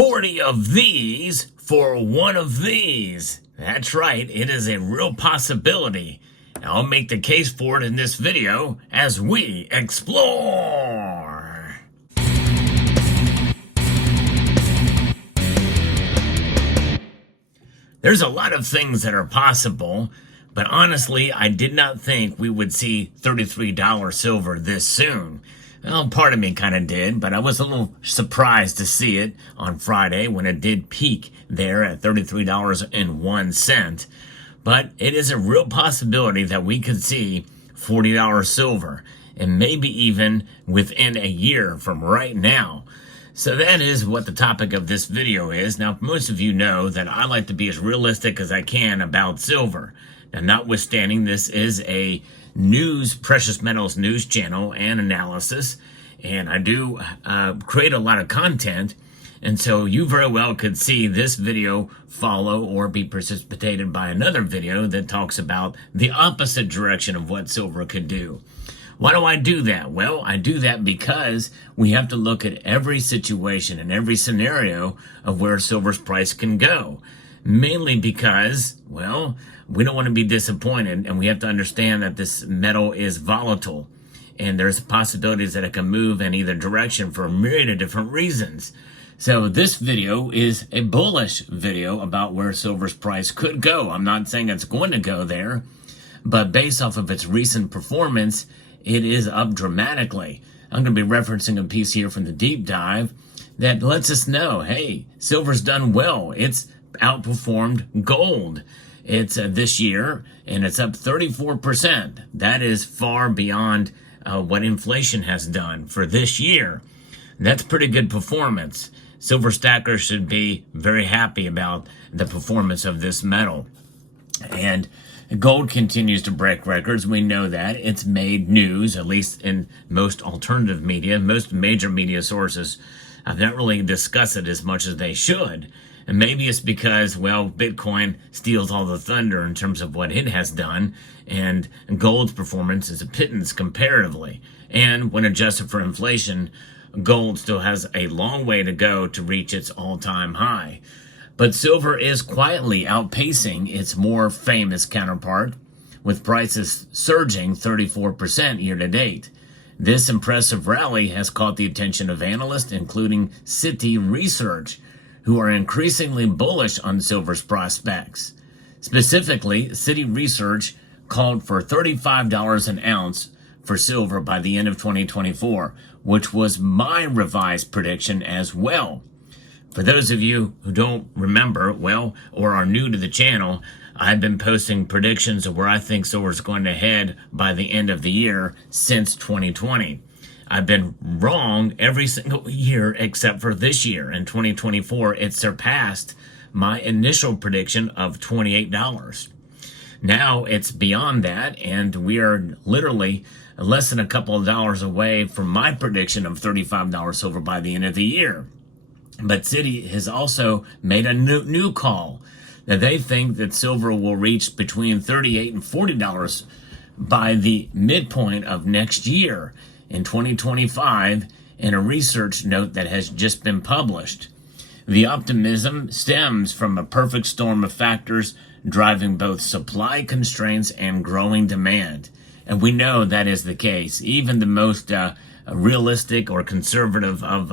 40 of these for one of these. That's right, it is a real possibility. I'll make the case for it in this video as we explore. There's a lot of things that are possible, but honestly, I did not think we would see $33 silver this soon. Well, part of me kind of did, but I was a little surprised to see it on Friday when it did peak there at $33.01. But it is a real possibility that we could see $40 silver, and maybe even within a year from right now. So that is what the topic of this video is. Now, most of you know that I like to be as realistic as I can about silver. Now, notwithstanding, this is a precious metals news channel and analysis, and I do create a lot of content, and so you very well could see this video follow or be precipitated by another video that talks about the opposite direction of what silver could do. Why do I do that? Well, I do that because we have to look at every situation and every scenario of where silver's price can go. Mainly because, well, we don't want to be disappointed, and we have to understand that this metal is volatile, and there's possibilities that it can move in either direction for a myriad of different reasons. So this video is a bullish video about where silver's price could go. I'm not saying it's going to go there, but based off of its recent performance, it is up dramatically. I'm going to be referencing a piece here from the deep dive that lets us know, hey, silver's done well. It's outperformed gold. It's this year, and it's up 34%. That is far beyond what inflation has done for this year. That's pretty good performance. Silver stackers should be very happy about the performance of this metal. And gold continues to break records. We know that. It's made news, at least in most alternative media. Most major media sources have not really discussed it as much as they should. And maybe it's because, well, Bitcoin steals all the thunder in terms of what it has done, and gold's performance is a pittance comparatively. And when adjusted for inflation, gold still has a long way to go to reach its all-time high. But silver is quietly outpacing its more famous counterpart, with prices surging 34% year-to-date. This impressive rally has caught the attention of analysts, including Citi Research, who are increasingly bullish on silver's prospects. Specifically, Citi Research called for $35 an ounce for silver by the end of 2024, which was my revised prediction as well. For those of you who don't remember, well, or are new to the channel, I've been posting predictions of where I think silver is going to head by the end of the year since 2020. I've been wrong every single year except for this year. In 2024, it surpassed my initial prediction of $28. Now it's beyond that, and we are literally less than a couple of dollars away from my prediction of $35 silver by the end of the year. But Citi has also made a new call that they think that silver will reach between $38 and $40 by the midpoint of next year in 2025 in a research note that has just been published. The optimism stems from a perfect storm of factors driving both supply constraints and growing demand. And we know that is the case. Even the most realistic or conservative of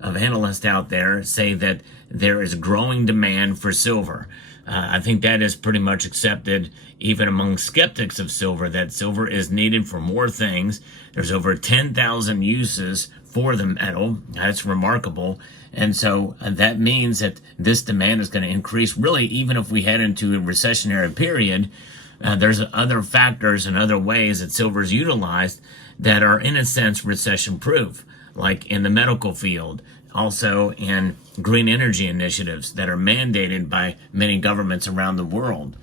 analysts out there say that there is growing demand for silver. I think that is pretty much accepted even among skeptics of silver, that silver is needed for more things. There's over 10,000 uses for the metal. That's remarkable. And so that means that this demand is going to increase really even if we head into a recessionary period. There's other factors and other ways that silver is utilized that are in a sense recession proof, like in the medical field, also in green energy initiatives that are mandated by many governments around the world.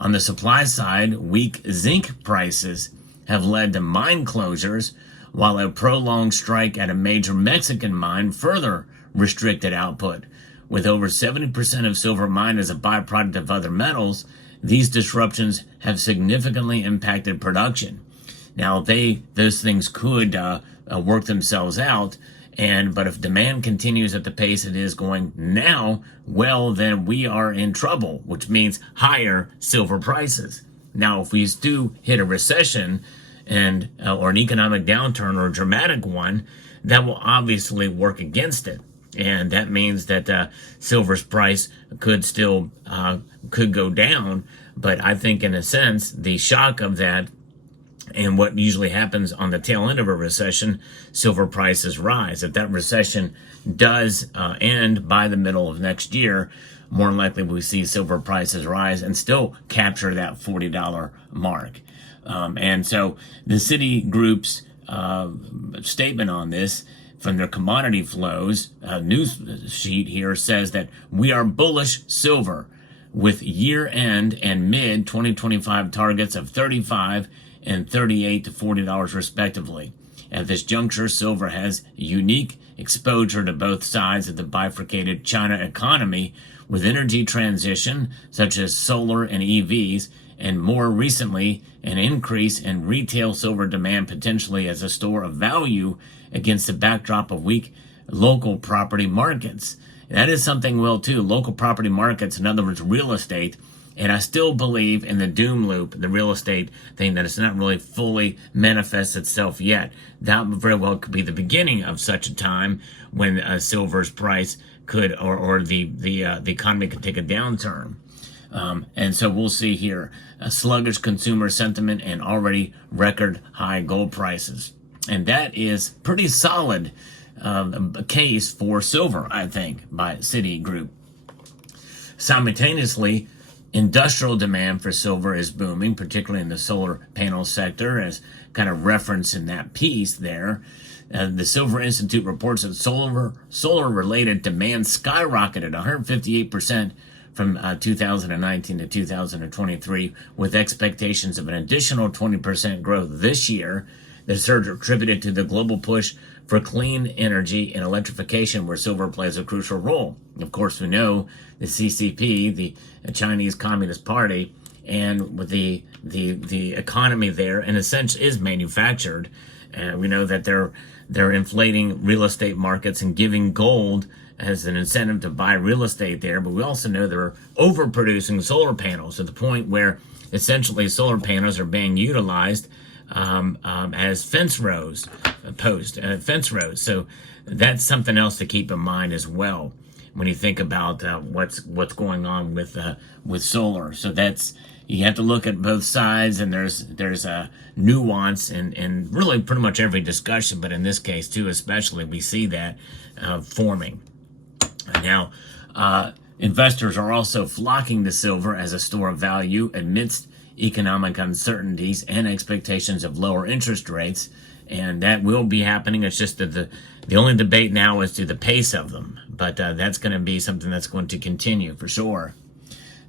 On the supply side, weak zinc prices have led to mine closures, while a prolonged strike at a major Mexican mine further restricted output. With over 70% of silver mined as a byproduct of other metals, these disruptions have significantly impacted production. Now, those things could work themselves out, But if demand continues at the pace it is going now, well, then we are in trouble, which means higher silver prices. Now, if we do hit a recession and or an economic downturn or a dramatic one, that will obviously work against it. And that means that silver's price could still could go down. But I think in a sense, the shock of that and what usually happens on the tail end of a recession, silver prices rise. If that recession does end by the middle of next year, more than likely we see silver prices rise and still capture that $40 mark. And so the Citigroup's statement on this from their commodity flows news sheet here says that we are bullish silver with year-end and mid-2025 targets of $35 and $38 to $40 respectively. At this juncture, silver has unique exposure to both sides of the bifurcated China economy with energy transition such as solar and EVs, and more recently, an increase in retail silver demand potentially as a store of value against the backdrop of weak local property markets. That is something, well, too. Local property markets, in other words, real estate. And I still believe in the doom loop, the real estate thing, that it's not really fully manifests itself yet. That very well could be the beginning of such a time when silver's price could, or the economy could take a downturn. And so we'll see here a sluggish consumer sentiment and already record high gold prices. And that is pretty solid case for silver, I think, by Citigroup. Simultaneously, industrial demand for silver is booming, particularly in the solar panel sector, as kind of referenced in that piece there. The Silver Institute reports that solar-related demand skyrocketed 158% from 2019 to 2023, with expectations of an additional 20% growth this year. The surge attributed to the global push for clean energy and electrification, where silver plays a crucial role. Of course, we know the CCP, the Chinese Communist Party, and with the economy there, in a sense, is manufactured. We know that they're inflating real estate markets and giving gold as an incentive to buy real estate there. But we also know they're overproducing solar panels to the point where essentially solar panels are being utilized as fence rows, fence rows. So that's something else to keep in mind as well when you think about what's going on with solar. So that's, you have to look at both sides, and there's a nuance in really pretty much every discussion, but in this case too, especially, we see that forming. Now, investors are also flocking to silver as a store of value amidst economic uncertainties and expectations of lower interest rates, and that will be happening. It's just that the only debate now is to the pace of them, but that's going to be something that's going to continue for sure.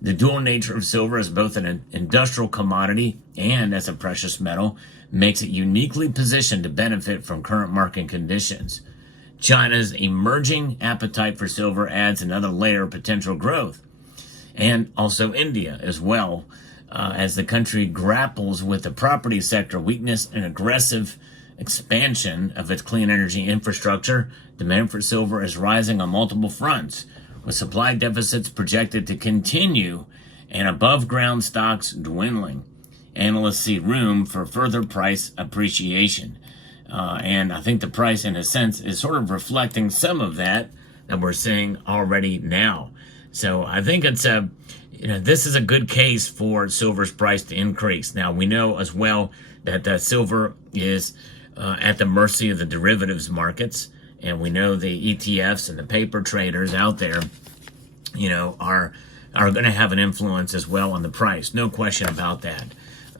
The dual nature of silver as both an industrial commodity and as a precious metal makes it uniquely positioned to benefit from current market conditions. China's emerging appetite for silver adds another layer of potential growth, and also India as well, as the country grapples with the property sector weakness and aggressive expansion of its clean energy infrastructure. Demand for silver is rising on multiple fronts, with supply deficits projected to continue and above-ground stocks dwindling. Analysts see room for further price appreciation. And I think the price, in a sense, is sort of reflecting some of that we're seeing already now. So I think it's this is a good case for silver's price to increase. Now, we know as well that silver is at the mercy of the derivatives markets, and we know the ETFs and the paper traders out there, are going to have an influence as well on the price. No question about that.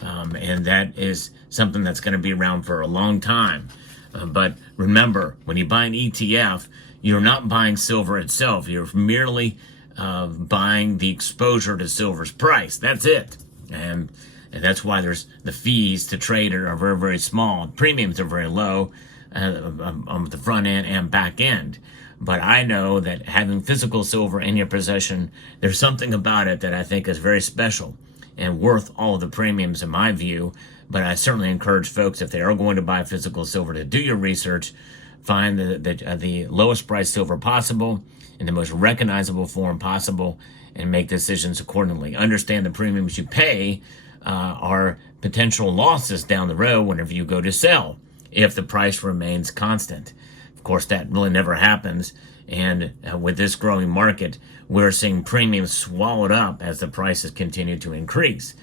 And that is something that's going to be around for a long time. But remember, when you buy an ETF, you're not buying silver itself. You're merely buying the exposure to silver's price. That's it. And that's why there's the fees to trade are very, very small. Premiums are very low on the front end and back end. But I know that having physical silver in your possession, there's something about it that I think is very special and worth all of the premiums in my view. But I certainly encourage folks, if they are going to buy physical silver, to do your research find the lowest price silver possible in the most recognizable form possible, and make decisions accordingly. Understand the premiums you pay are potential losses down the road whenever you go to sell, if the price remains constant. Of course, that really never happens. And with this growing market, we're seeing premiums swallowed up as the prices continue to increase.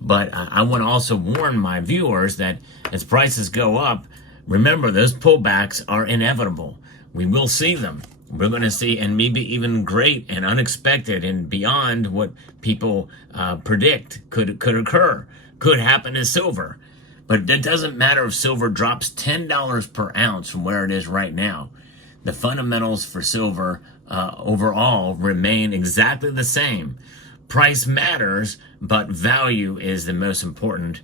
But I want to also warn my viewers that as prices go up, remember, those pullbacks are inevitable. We will see them. We're going to see, and maybe even great and unexpected and beyond what people predict could occur, could happen to silver. But it doesn't matter if silver drops $10 per ounce from where it is right now. The fundamentals for silver overall remain exactly the same. Price matters, but value is the most important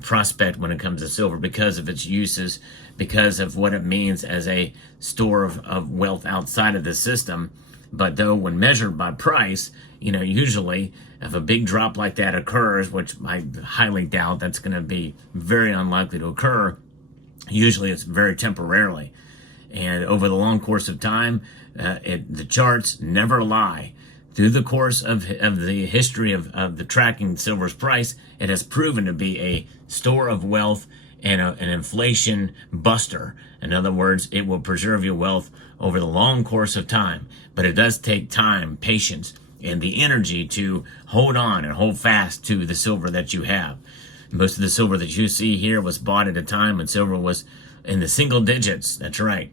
prospect when it comes to silver, because of its uses, because of what it means as a store of wealth outside of the system. But though when measured by price, usually if a big drop like that occurs, which I highly doubt, that's going to be very unlikely to occur, usually it's very temporarily. And over the long course of time, the charts never lie. Through the course of the history of the tracking silver's price, it has proven to be a store of wealth and an inflation buster. In other words, it will preserve your wealth over the long course of time. But it does take time, patience, and the energy to hold on and hold fast to the silver that you have. Most of the silver that you see here was bought at a time when silver was in the single digits. That's right.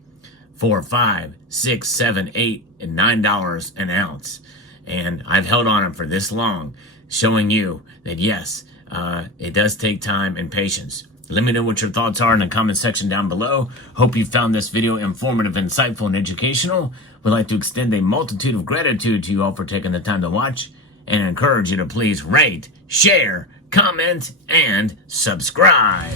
$4, $5, $6, $7, $8, and $9 an ounce. And I've held on them for this long, showing you that yes, it does take time and patience. Let me know what your thoughts are in the comment section down below. Hope you found this video informative, insightful, and educational. We'd like to extend a multitude of gratitude to you all for taking the time to watch, and encourage you to please rate, share, comment, and subscribe.